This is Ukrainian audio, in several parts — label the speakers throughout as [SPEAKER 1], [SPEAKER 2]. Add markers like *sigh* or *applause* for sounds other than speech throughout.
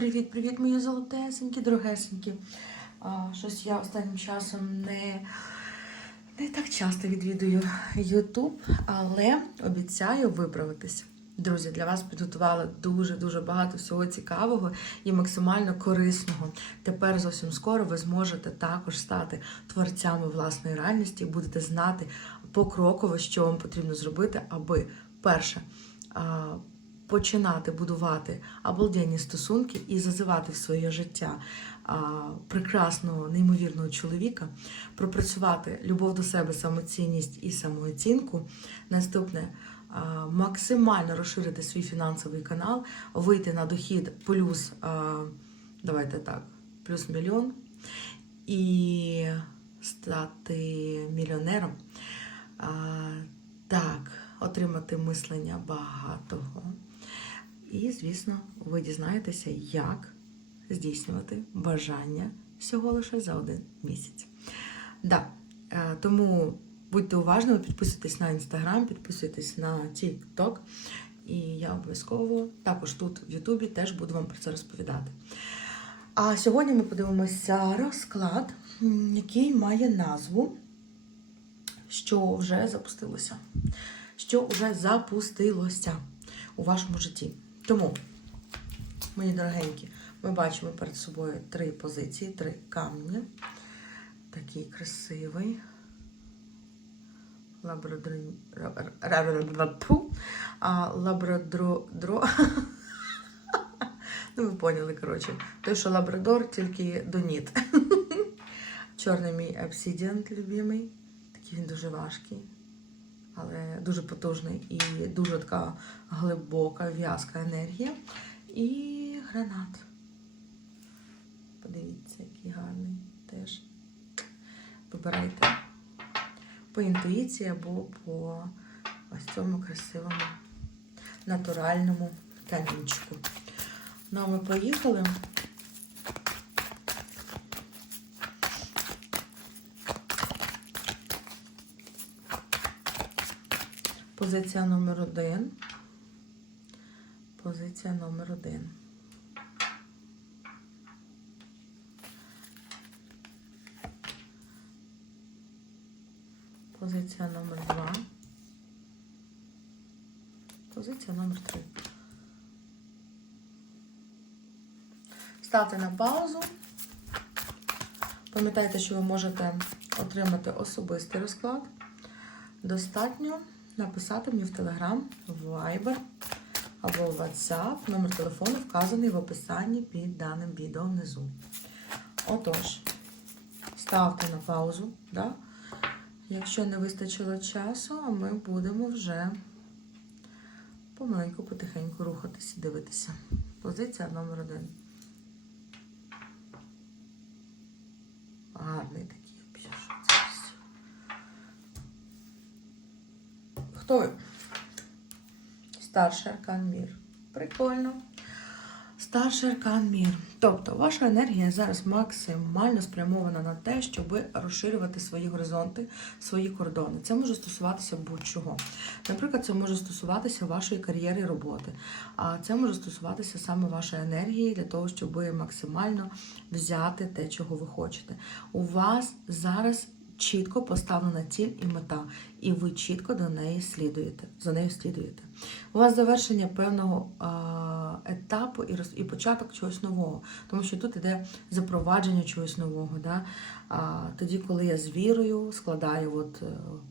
[SPEAKER 1] Привіт, привіт, мої золотесенькі, дорогесенькі. Щось я останнім часом не, не так часто відвідую YouTube, але обіцяю виправитися. Друзі, для вас підготувала дуже-дуже багато всього цікавого і максимально корисного. Тепер зовсім скоро ви зможете також стати творцями власної реальності і будете знати покроково, що вам потрібно зробити, аби перше. Починати будувати обалденні стосунки і зазивати в своє життя прекрасного, неймовірного чоловіка, пропрацювати любов до себе, самоцінність і самооцінку. Наступне максимально розширити свій фінансовий канал, вийти на дохід плюс, давайте так, плюс мільйон і стати мільйонером. Так, отримати мислення багатого. І, звісно, ви дізнаєтеся, як здійснювати бажання всього лише за один місяць. Да, е, тому будьте уважними, підписуйтесь на інстаграм, підписуйтесь на TikTok. І я обов'язково також тут в Ютубі теж буду вам про це розповідати. А сьогодні ми подивимося розклад, який має назву, що вже запустилося. Що вже запустилося у вашому житті. Тому, мої дорогенькі, ми бачимо перед собою три позиції, три камні. Такий красивий. А лабрадро... *laughs* Ну, ви поняли, коротше. Той, що лабрадор, тільки доніт. *laughs* Чорний мій обсидіан любимий. Такий він дуже важкий але дуже потужний і дуже така глибока, в'язка енергія. І гранат. Подивіться, який гарний теж. Вибирайте по інтуїції або по ось цьому красивому натуральному камінчику. Ну, а ми поїхали. Позиція номер один. Позиція номер один. Позиція номер два. Позиція номер три. Ставте на паузу. Пам'ятайте, що ви можете отримати особистий розклад. Достатньо написати мені в Telegram, в Viber або в WhatsApp. Номер телефону вказаний в описанні під даним відео внизу. Отож, ставте на паузу, да? якщо не вистачило часу, а ми будемо вже помаленьку, потихеньку рухатися і дивитися. Позиція номер один. Гарний такий Хто? Старший аркан мір. Прикольно. Старший аркан мір. Тобто, ваша енергія зараз максимально спрямована на те, щоб розширювати свої горизонти, свої кордони. Це може стосуватися будь-чого. Наприклад, це може стосуватися вашої кар'єри роботи. А це може стосуватися саме вашої енергії для того, щоб максимально взяти те, чого ви хочете. У вас зараз чітко поставлена ціль і мета, і ви чітко до неї слідуєте. За нею слідуєте. У вас завершення певного етапу і і початок чогось нового, тому що тут іде запровадження чогось нового. Да? А, тоді, коли я з вірою складаю от, е,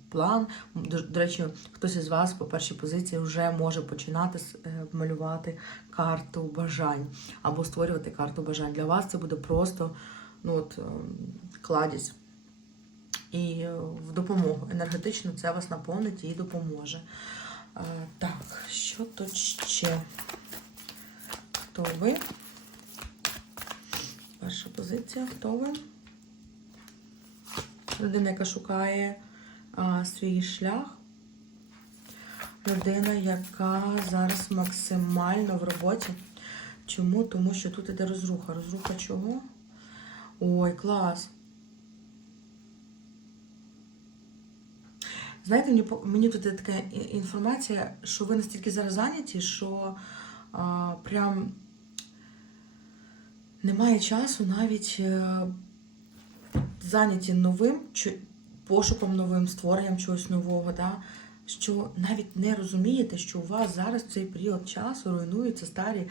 [SPEAKER 1] план, до, до речі, хтось із вас по першій позиції вже може починати е, малювати карту бажань або створювати карту бажань. Для вас це буде просто ну, от, ем, кладість і е, в допомогу. Енергетично це вас наповнить і допоможе. Так, що тут ще? Хто ви? Перша позиція. Хто ви? Людина, яка шукає а, свій шлях. Людина, яка зараз максимально в роботі. Чому? Тому що тут іде розруха. Розруха чого? Ой, клас. Знаєте, мені, мені тут така інформація, що ви настільки зараз зайняті, що а, прям немає часу навіть е, зайняті новим чи пошуком новим, створенням чогось нового, да? що навіть не розумієте, що у вас зараз цей період часу руйнуються старі,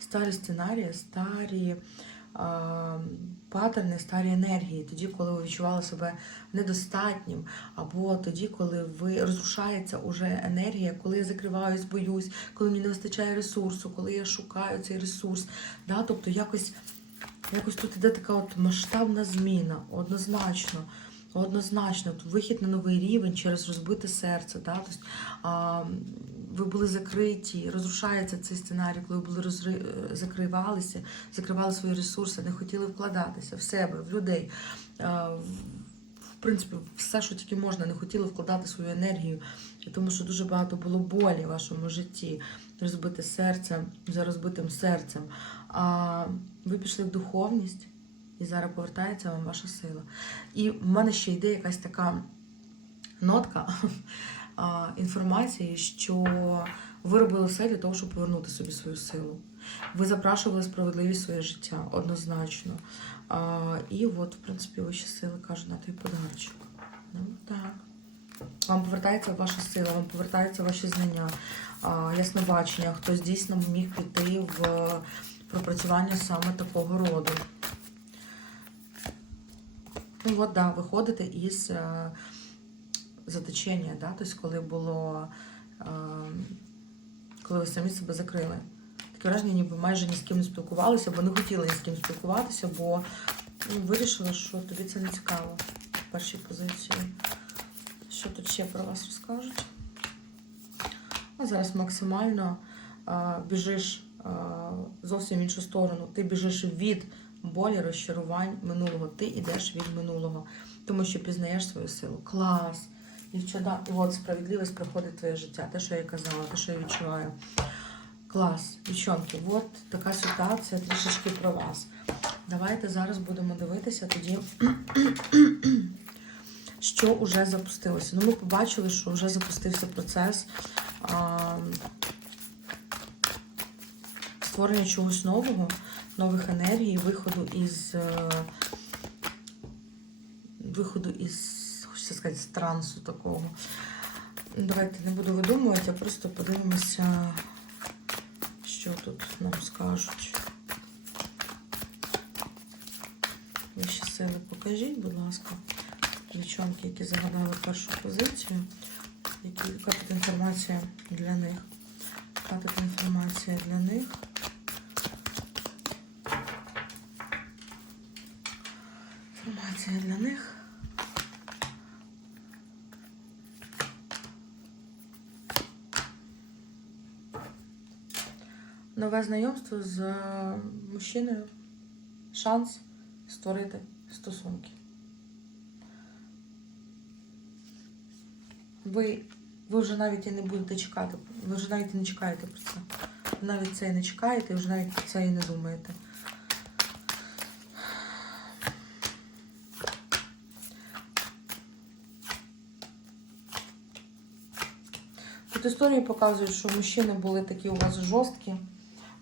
[SPEAKER 1] старі сценарії, старі а, паттерни, старі енергії, тоді, коли ви відчували себе недостатнім, або тоді, коли ви розрушається уже енергія, коли я закриваюсь, боюсь, коли мені не вистачає ресурсу, коли я шукаю цей ресурс. Да? Тобто якось, якось тут іде така от масштабна зміна, однозначно. Однозначно, вихід на новий рівень через розбите серце. Да? Тобто, а, ви були закриті, розрушається цей сценарій, коли ви були розри... е, закривалися, закривали свої ресурси, не хотіли вкладатися в себе, в людей. А, в- принципі, все, що тільки можна, не хотіли вкладати свою енергію, тому що дуже багато було болі в вашому житті, розбите серце за розбитим серцем. А ви пішли в духовність, і зараз повертається вам ваша сила. І в мене ще йде якась така нотка *laughs* інформації, що ви робили все для того, щоб повернути собі свою силу. Ви запрашували справедливість своє життя однозначно. А, і от, в принципі, вищі сили кажуть на той подарочок. Ну так. Вам повертається ваша сила, вам повертаються ваші знання, яснобачення. Хтось дійсно міг піти в пропрацювання саме такого роду. Ну от, да, виходите із е, заточення, да? тобто коли було, е, коли ви самі себе закрили. Таке враження, ніби майже ні з ким не спілкувалися, бо не хотіли ні з ким спілкуватися, бо ну, вирішили, що тобі це не цікаво в першій позиції. Що тут ще про вас розкажуть? А зараз максимально а, біжиш а, зовсім в іншу сторону. Ти біжиш від болі, розчарувань минулого. Ти йдеш від минулого, тому що пізнаєш свою силу. Клас! Дівчата, і от справедливість приходить в твоє життя. Те, що я казала, те, що я відчуваю. Клас, дівчонки, от така ситуація трішечки про вас. Давайте зараз будемо дивитися тоді, *clears throat* що вже запустилося. Ну, ми побачили, що вже запустився процес а, створення чогось нового, нових енергій, виходу із е, виходу із, хочеться сказати, з трансу такого. Давайте не буду видумувати, а просто подивимося, що тут нам скажуть. Вищі сили покажіть, будь ласка, дівчонки, які загадали першу позицію. Яка тут інформація для них? Яка тут інформація для них? Інформація для них. Нове знайомство з е, мужчиною. Шанс створити стосунки. Ви, ви вже навіть і не будете чекати. Ви вже навіть і не чекаєте про це. Навіть це і не чекаєте, і вже навіть про це і не думаєте. Тут історії показують, що мужчини були такі у вас жорсткі.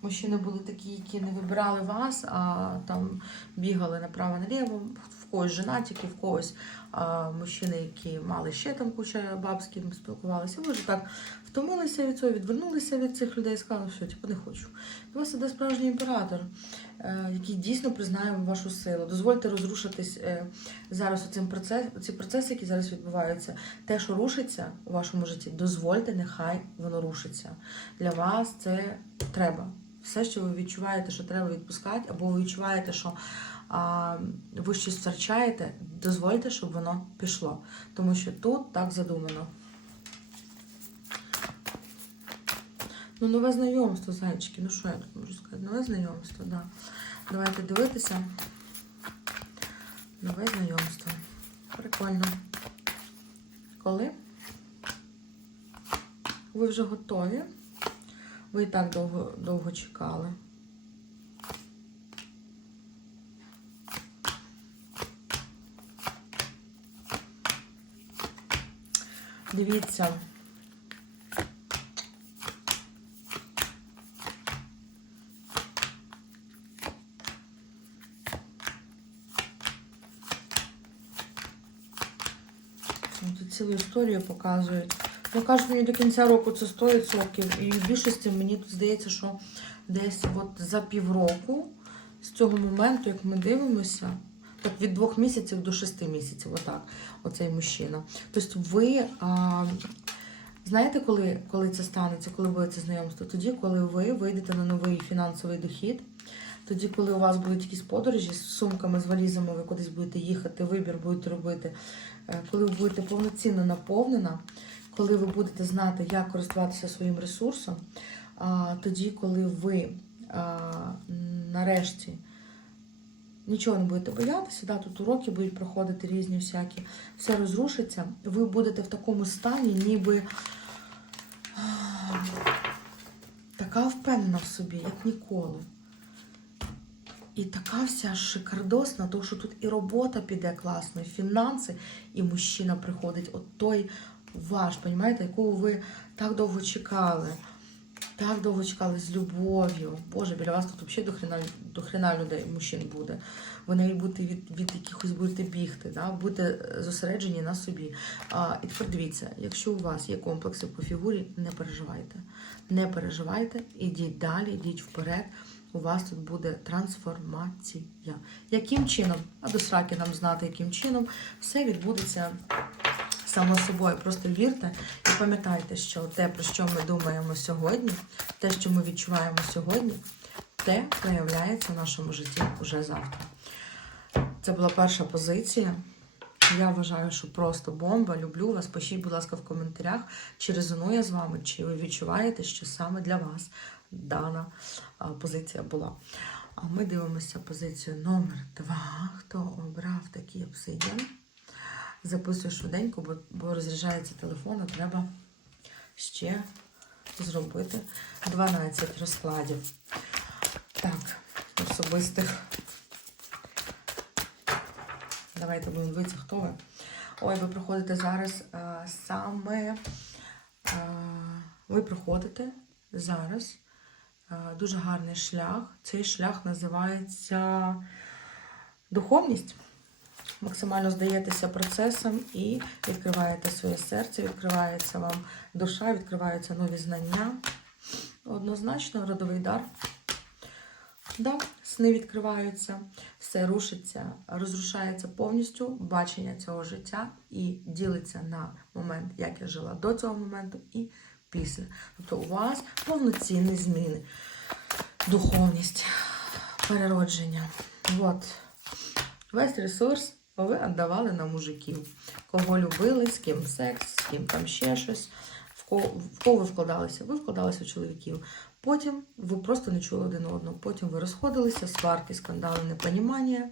[SPEAKER 1] Мужчини були такі, які не вибирали вас, а там бігали направо-наліво, в когось женатики, в когось а, мужчини, які мали ще там куча баб, спілкувалися. Ви вже так втомилися від цього, відвернулися від цих людей і сказали, що типу, не хочу. У вас іде справжній імператор, е, який дійсно признає вашу силу. Дозвольте розрушитись е, зараз оцим процес, ці процеси, які зараз відбуваються. Те, що рушиться у вашому житті, дозвольте, нехай воно рушиться. Для вас це треба. Все, що ви відчуваєте, що треба відпускати, або ви відчуваєте, що а, ви щось втрачаєте, дозвольте, щоб воно пішло. Тому що тут так задумано. Ну, нове знайомство, зайчики. Ну що я тут можу сказати? Нове знайомство, так. Да. Давайте дивитися. Нове знайомство. Прикольно. Коли? Ви вже готові? Ви і так довго, довго чекали. Дивіться. Цілу історію показують. Ну, кажуть, мені до кінця року це 100%. І в більшості мені тут здається, що десь от за півроку з цього моменту, як ми дивимося, так від двох місяців до шести місяців, отак, оцей мужчина. Тобто ви. А, Знаєте, коли, коли це станеться, коли буде це знайомство? Тоді, коли ви вийдете на новий фінансовий дохід, тоді, коли у вас будуть якісь подорожі з сумками, з валізами, ви кудись будете їхати, вибір будете робити, коли ви будете повноцінно наповнена, коли ви будете знати, як користуватися своїм ресурсом, тоді, коли ви нарешті нічого не будете боятися, да, тут уроки будуть проходити різні всякі, все розрушиться, ви будете в такому стані, ніби така впевнена в собі, як ніколи. І така вся шикардосна, тому що тут і робота піде класно, і фінанси, і мужчина приходить. От той ваш, понімаєте, якого ви так довго чекали. Так довго чекали з любов'ю. Боже, біля вас тут взагалі до хрена, людей, мужчин буде. Ви навіть будете від, від якихось будете бігти, да? будете зосереджені на собі. А, і тепер дивіться, якщо у вас є комплекси по фігурі, не переживайте. Не переживайте, ідіть далі, ідіть вперед. У вас тут буде трансформація. Яким чином? А до сраки нам знати, яким чином все відбудеться само собою. Просто вірте і пам'ятайте, що те, про що ми думаємо сьогодні, те, що ми відчуваємо сьогодні, те проявляється в нашому житті уже завтра. Це була перша позиція. Я вважаю, що просто бомба. Люблю вас. Пишіть, будь ласка, в коментарях, чи резонує з вами, чи ви відчуваєте, що саме для вас дана позиція була. А ми дивимося позицію номер два. Хто обрав такий обсидіан? Записую швиденько, бо, бо розряджається телефон, а треба ще зробити 12 розкладів. Так, особистих. Давайте будемо дивитися, хто ви. Ой, ви проходите зараз а, саме. А, ви проходите зараз дуже гарний шлях. Цей шлях називається духовність. Максимально здаєтеся процесом і відкриваєте своє серце, відкривається вам душа, відкриваються нові знання. Однозначно, родовий дар. Да, сни відкриваються, все рушиться, розрушається повністю бачення цього життя і ділиться на момент, як я жила до цього моменту і після. Тобто у вас повноцінні зміни, духовність, переродження. От. Весь ресурс ви віддавали на мужиків. Кого любили, з ким секс, з ким там ще щось. В кого, в кого ви вкладалися? Ви вкладалися в чоловіків. Потім ви просто не чули один одного. Потім ви розходилися, сварки, скандали, непонімання.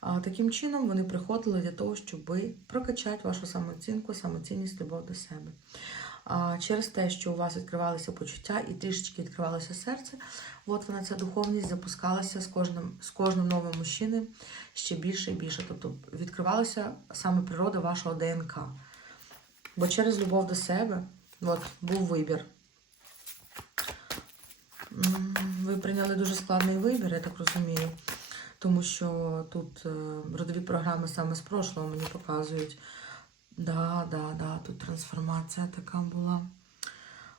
[SPEAKER 1] А таким чином вони приходили для того, щоб прокачати вашу самооцінку, самоцінність, любов до себе. Через те, що у вас відкривалися почуття і трішечки відкривалося серце, от вона ця духовність запускалася з кожним, з кожним новим мужчиною ще більше і більше. Тобто відкривалася саме природа вашого ДНК. Бо через любов до себе от, був вибір. Ви прийняли дуже складний вибір, я так розумію. Тому що тут е, родові програми саме з прошлого мені показують. Да, да, да, тут трансформація така була.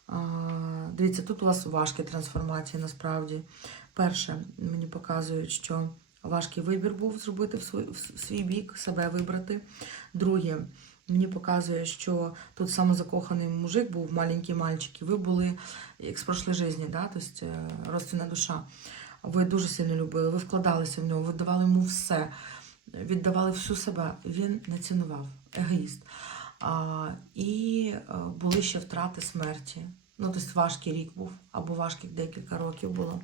[SPEAKER 1] А, дивіться, тут у вас важкі трансформації насправді. Перше, мені показують, що важкий вибір був зробити в свій, в свій бік, себе вибрати. Друге, мені показує, що тут самозакоханий мужик був, маленький мальчик, і ви були як з прошлої житті, да? тобто е, родственна душа. Ви дуже сильно любили, ви вкладалися в нього, ви давали йому все, віддавали всю себе. Він не цінував, егоїст. А, і е, були ще втрати смерті. Ну, тобто важкий рік був, або важких декілька років було.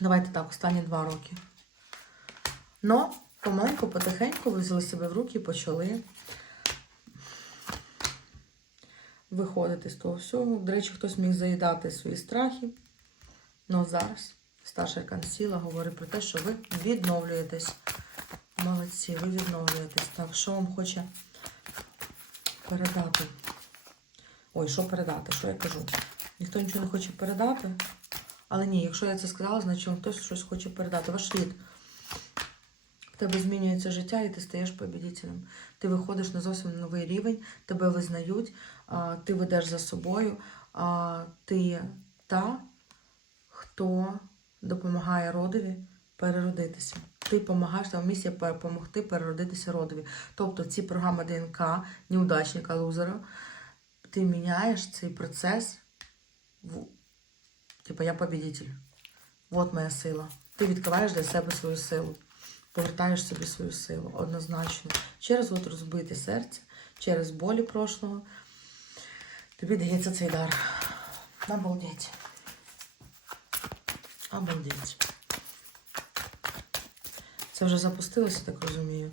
[SPEAKER 1] Давайте так, останні два роки. Но помаленьку, потихеньку взяли себе в руки і почали виходити з того всього. До речі, хтось міг заїдати свої страхи. Ну зараз старша кансіла говорить про те, що ви відновлюєтесь. Молодці, ви відновлюєтесь. Так, що вам хоче передати? Ой, що передати? Що я кажу? Ніхто нічого не хоче передати. Але ні, якщо я це сказала, значить вам хтось щось хоче передати. Ваш рід. В тебе змінюється життя, і ти стаєш побідителем. Ти виходиш на зовсім новий рівень, тебе визнають, ти ведеш за собою, ти та, хто допомагає родові переродитися. Ти допомагаєш, там місія допомогти переродитися родові. Тобто ці програми ДНК, неудачника, лузера, ти міняєш цей процес в типу я побідитель. От моя сила. Ти відкриваєш для себе свою силу. Повертаєш собі свою силу однозначно. Через от розбите серце, через болі прошлого. Тобі дається цей дар. Обалдеть. Обалдеть. Це вже запустилося, так розумію.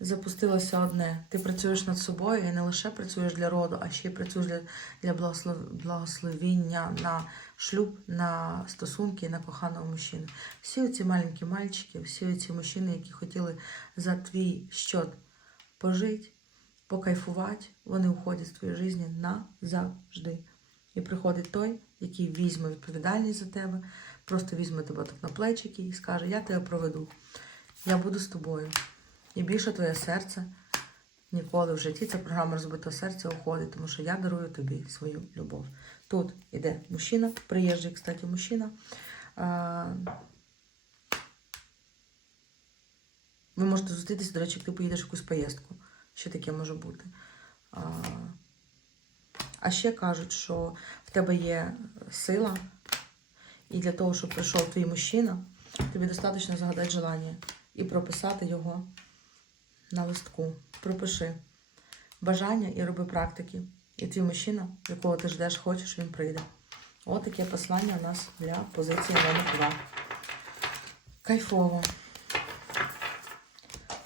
[SPEAKER 1] Запустилося одне. Ти працюєш над собою і не лише працюєш для роду, а ще й працюєш для, для благослов... благословіння на шлюб, на стосунки і на коханого мужчину. Всі ці маленькі мальчики, всі ці мужчини, які хотіли за твій щот пожити, покайфувати, вони уходять з твоєї житті назавжди. І приходить той, який візьме відповідальність за тебе, просто візьме тебе так на плечики і скаже: Я тебе проведу, я буду з тобою. І більше твоє серце ніколи в житті ця програма розбитого серця уходить, тому що я дарую тобі свою любов. Тут іде мужчина, приїжджий, кстати, мужчина. Ви можете зустрітися, до речі, як ти поїдеш в якусь поїздку. Що таке може бути? А, а ще кажуть, що в тебе є сила, і для того, щоб прийшов твій мужчина, тобі достатньо загадати желання і прописати його на листку. Пропиши бажання і роби практики. І твій мужчина, якого ти ждеш, хочеш, він прийде. От таке послання у нас для позиції номер 2. Кайфово.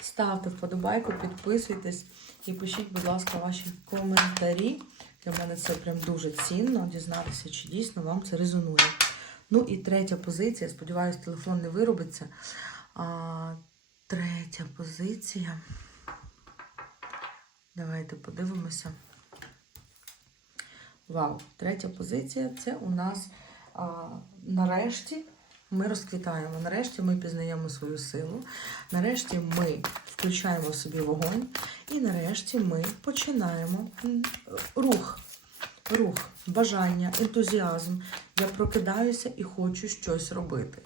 [SPEAKER 1] Ставте вподобайку, підписуйтесь і пишіть, будь ласка, ваші коментарі. Для мене це прям дуже цінно дізнатися, чи дійсно вам це резонує. Ну і третя позиція. Сподіваюсь, телефон не виробиться. А, третя позиція. Давайте подивимося. Вау, третя позиція це у нас а, нарешті ми розквітаємо. Нарешті ми пізнаємо свою силу. Нарешті ми включаємо собі вогонь. І нарешті ми починаємо рух. Рух, бажання, ентузіазм. Я прокидаюся і хочу щось робити.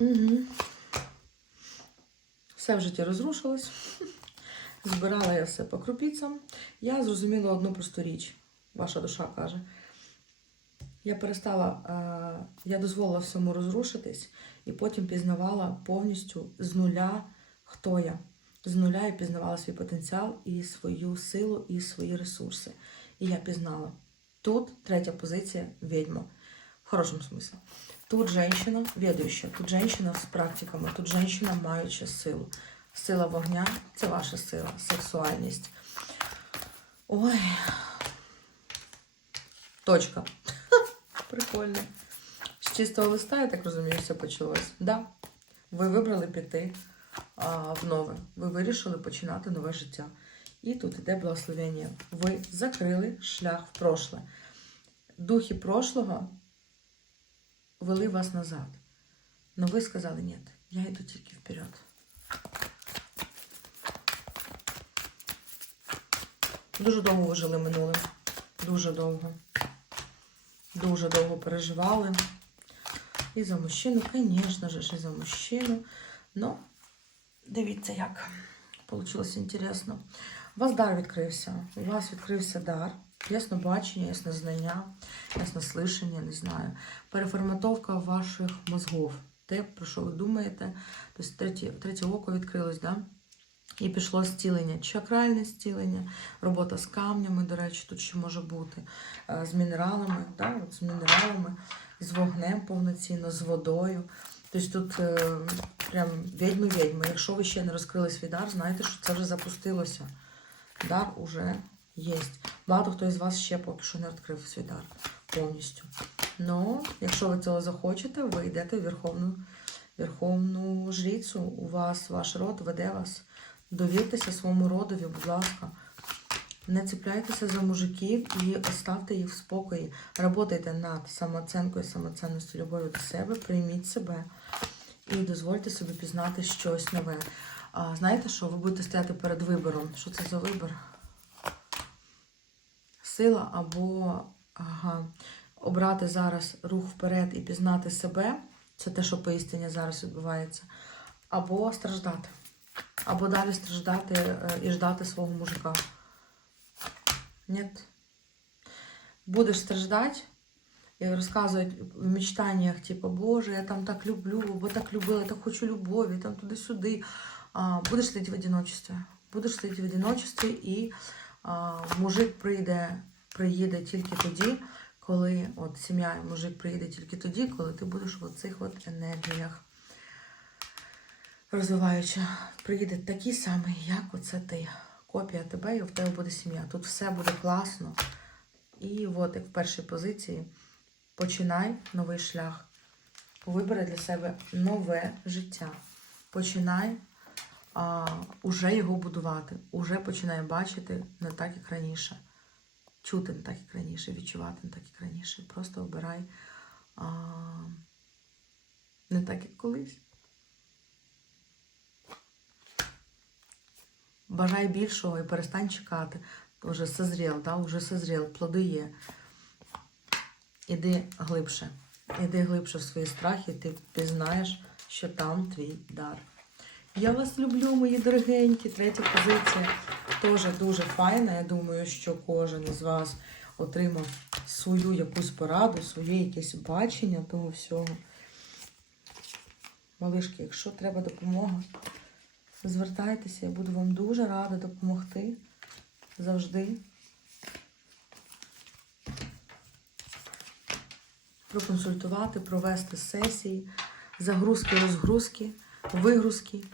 [SPEAKER 1] Угу. Все в житті розрушилось. Збирала я все по крупіцям. Я зрозуміла одну просту річ. Ваша душа каже. Я перестала, е, я дозволила всьому розрушитись і потім пізнавала повністю з нуля, хто я. З нуля я пізнавала свій потенціал і свою силу, і свої ресурси. І я пізнала. Тут третя позиція відьма. В хорошому смысле. Тут женщина ведуща, тут женщина з практиками, тут женщина маюча силу. Сила вогня це ваша сила, сексуальність. Ой. Точка. *laughs* Прикольно. З чистого листа, я так розумію, все почалось. Да. Ви вибрали піти в нове. Ви вирішили починати нове життя. І тут іде благословення. Ви закрили шлях в прошле. Духи прошлого вели вас назад. Но ви сказали, ні, я йду тільки вперед. Дуже довго ви жили минулим. Дуже довго. Дуже довго переживали. І за мужчину, звісно ж, і за мужчину. Ну, дивіться, як вийшло інтересно. У вас дар відкрився. У вас відкрився дар. Яснобачення, яснознання, яснослышання, не знаю. Переформатовка ваших мозгов. Те, про що ви думаєте. Тобто третє, третє око відкрилось, да? І пішло зцілення, чакральне зцілення, робота з камнями, до речі, тут ще може бути, е, з мінералами, да? От з мінералами, з вогнем повноцінно, з водою. Тобто тут е, прям відьми-відьми. Якщо ви ще не розкрили свій дар, знайте, що це вже запустилося. Дар уже є. Багато хто із вас ще поки що не відкрив свій дар повністю. Ну, якщо ви цього захочете, ви йдете в Верховну, Верховну жрицю, у вас ваш род веде вас. Довіртеся своєму родові, будь ласка. Не цепляйтеся за мужиків і оставте їх в спокої. Работайте над самооценкою, самоцінністю, любов'ю до себе, прийміть себе і дозвольте собі пізнати щось нове. А, знаєте що? Ви будете стояти перед вибором. Що це за вибір? Сила або ага, обрати зараз рух вперед і пізнати себе. Це те, що поістині зараз відбувається. Або страждати. Або далі страждати е, і ждати свого мужика. Ні. Будеш страждати і розказують в мечтаннях, типу, Боже, я там так люблю, бо так любила, так хочу любові, там туди-сюди. А, будеш сидіти в одиночестві. Будеш сидіти в одиночестві, і мужик прийде, приїде тільки тоді, коли от сім'я і мужик приїде тільки тоді, коли ти будеш в цих от енергіях. Розвиваючи, приїде такий самий, як оце ти. Копія тебе, і в тебе буде сім'я. Тут все буде класно. І от як в першій позиції починай новий шлях. Вибери для себе нове життя. Починай а, уже його будувати. Уже починай бачити не так, як раніше. Чути не так, як раніше, відчувати не так, як раніше. Просто обирай а, не так, як колись. Бажай більшого і перестань чекати. Уже созрів, да? уже созрів, плоди є. Іди глибше. Іди глибше в свої страхи, ти пізнаєш, що там твій дар. Я вас люблю, мої дорогенькі. Третя позиція теж дуже файна. Я думаю, що кожен із вас отримав свою якусь пораду, своє якесь бачення того всього. Малишки, якщо треба допомога, звертайтеся, я буду вам дуже рада допомогти завжди. Проконсультувати, провести сесії, загрузки, розгрузки, вигрузки,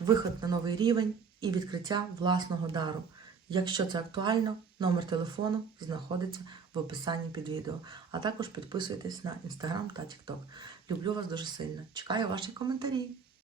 [SPEAKER 1] виход на новий рівень і відкриття власного дару. Якщо це актуально, номер телефону знаходиться в описанні під відео. А також підписуйтесь на інстаграм та тікток. Люблю вас дуже сильно. Чекаю ваші коментарі.